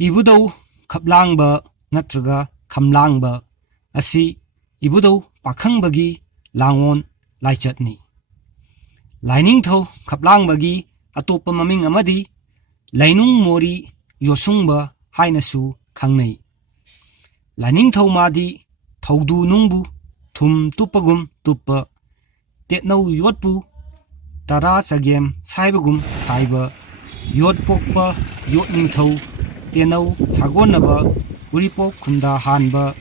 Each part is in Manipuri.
Ibudau Kaplangba Natraga Kamlangba Asi Ibudau Pakangbagi Langon Laichatni Lining Tho Kaplangbagi Atopa Maming Amadi Lainung Mori Yosungba Hainasu Kangnei Lining Tho Madi Thaudu Nungbu Thum Tupagum Tupa Tetnau Yotpu Tara Sagem Saibagum Saiba Yot Pokpa Yot Ningthau Tenau Sagonaba Uripok Kunda Hanba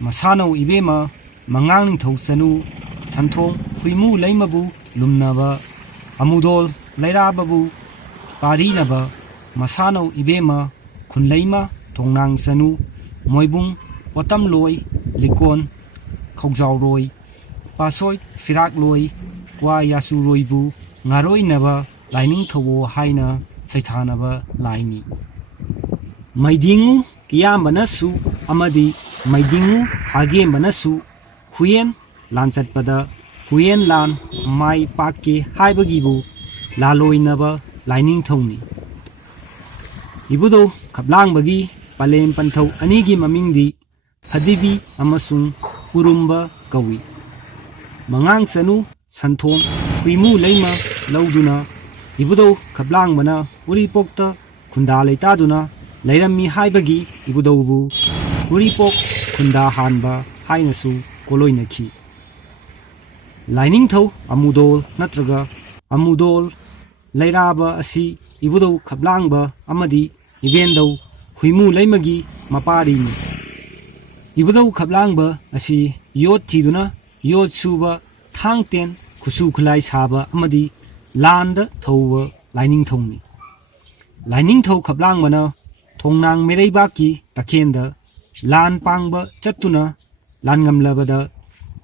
Masano Ibema Mangang Ningthau Sanu Santhong Huimu Leimabu Lumnaba Amudol Lairababu Parinaba Masano Ibema Kunleima Tongnang Sanu Moibung Potam Loi Likon Khawjau Roi Pasoi Firak Loi Kwa Yasu Roibu Ngaroi Naba Lining Thawo Haina Saithanaba Laini Maidingu Kiyambanasu Amadi Maidingu Khagembanasu Huyen Lanchatpada Huyen Lan Mai Pake Haibagibu Laloinaba Lining Thoni Ibudo Kaplangbagi Palem Panthau Anigi Mamingdi Hadibi Amasung Urumba Kawi Mangang Sanu Santhong Huimu Leima Lauduna Ibudo Kaplangbana Uripokta Kunda Leitaduna Lairami Haibagi Ibudobu Uripok Kunda Hanba Hainasu Koloinaki Lining Tho Amudol Natraga Amudol Lairaba Asi Ibudo Kaplangba Amadi Ibendau Huimu Leimagi Maparini Ibudo Kaplangba Asi Yot Tiduna Yot Suba Thang Ten Kusu Kulai Saba Amadi Land Thowa Lining Thoni Lining Tho Kaplangmana Thongnang Mereibaki Takenda Lan Pangba Chatuna Langamlabada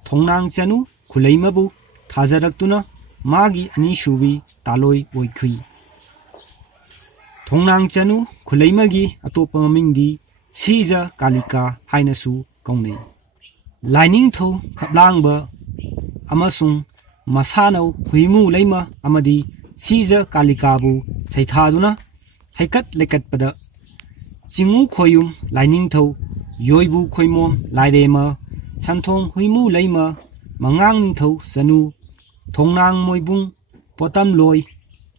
Thongnang Chanu Kulaimabu Thazaraktuna Magi Anishubi Taloi Oikhui Thongnang Chanu Kulaimagi Atopa Mamingdi Siza Kalika Hainasu Kaunei Lining Tho Kaplangba Amasung Masano Huimu Leima Amadi Siza Kalikabu Saithaduna Haikat Lekatpada Chingu Khoyum Lining Tho Yoibu Khoimom Lairema Santhong Huimu Leima Mangang Ningthau Sanu Thongnang Moibung Potam Loi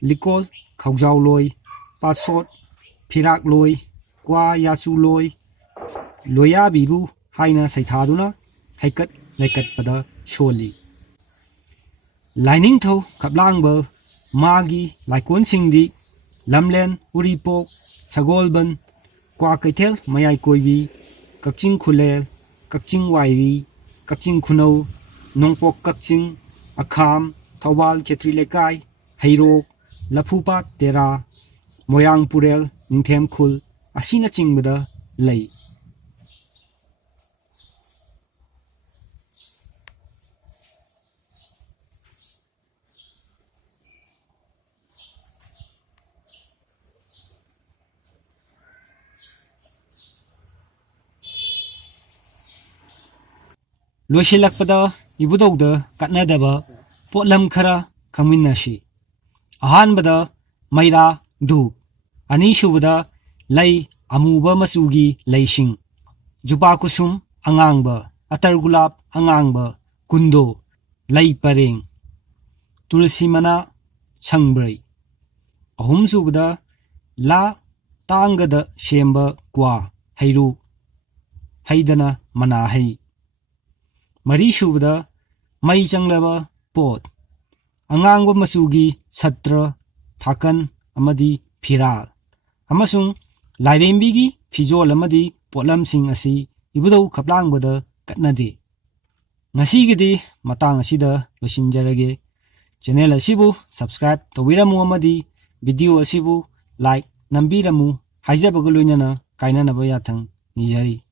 Likol Khawjau Loi Pasot Phirak Loi Kwa Yasu Loi Loya Bibu Haina Saithaduna Haikat Lekatpada Sholi Lining Tho Kaplangba Magi Laikon Singdi Lamlen Uripok Sagolban Kwa Kaithel Mayai Koibi Kakching Khulel Kakching Wairi Kakching Khunau Nongpok Kakching Akham Thawal Khetri Lekai Hairok Lapupat Tera Moyang Purel Ningthem Khul Asina Chingbada Lei Loishilakpada Ibudogda Katnadaba Potlam Khara Kaminashi Ahanbada Maira Du Anishubada Lay Amuba Masugi Laishing Jupakusum Angangba Atargulap Angangba Kundo Lay Pareng Tulsimana Changbray Ahumsubada La Tangada Shemba Kwa Hairu Haidana Manahai Marishubada Mai Changlaba Pot Angangba Masugi Satra Thakan Amadi Phiral Amasung Lairembigi Fijol Amadi Potlam Sing Asi Ibudau Kaplangbada Katnadi Ngasigidi Matang Asida Losinjarage Channel Asibu Subscribe Tawiramu Amadi Video Asibu Like Nambiramu Haijabagaloinana Kainanaba Yathang Nijari